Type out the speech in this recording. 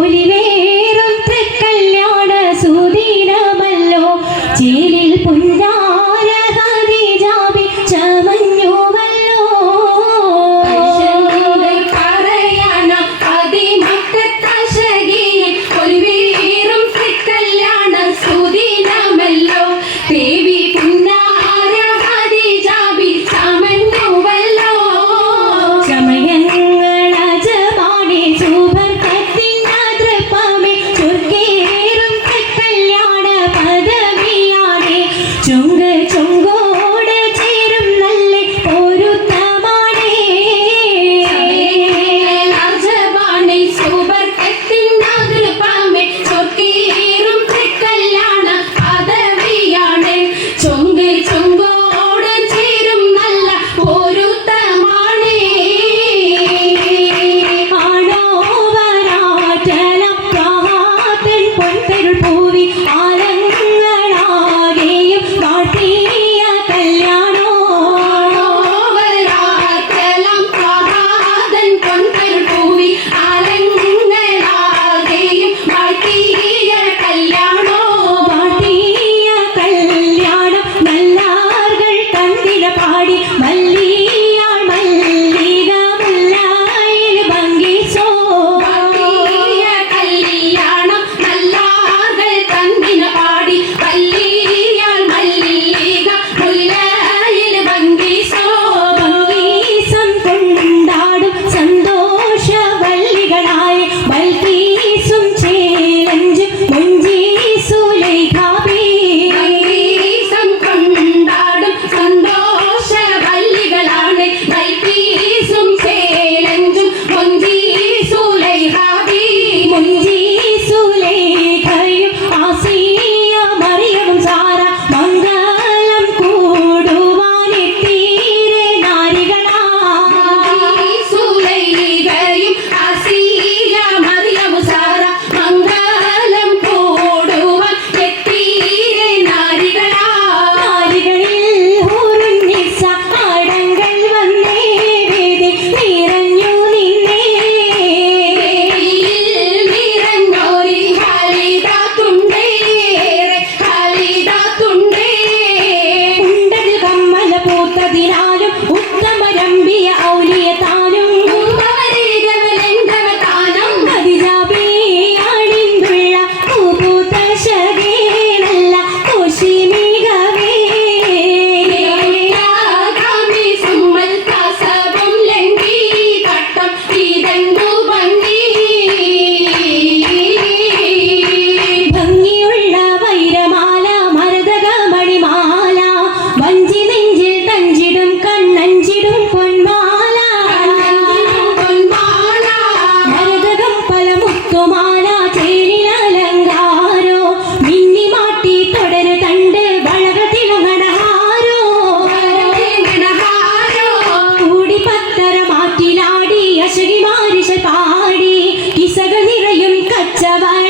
ഒലിവേ that I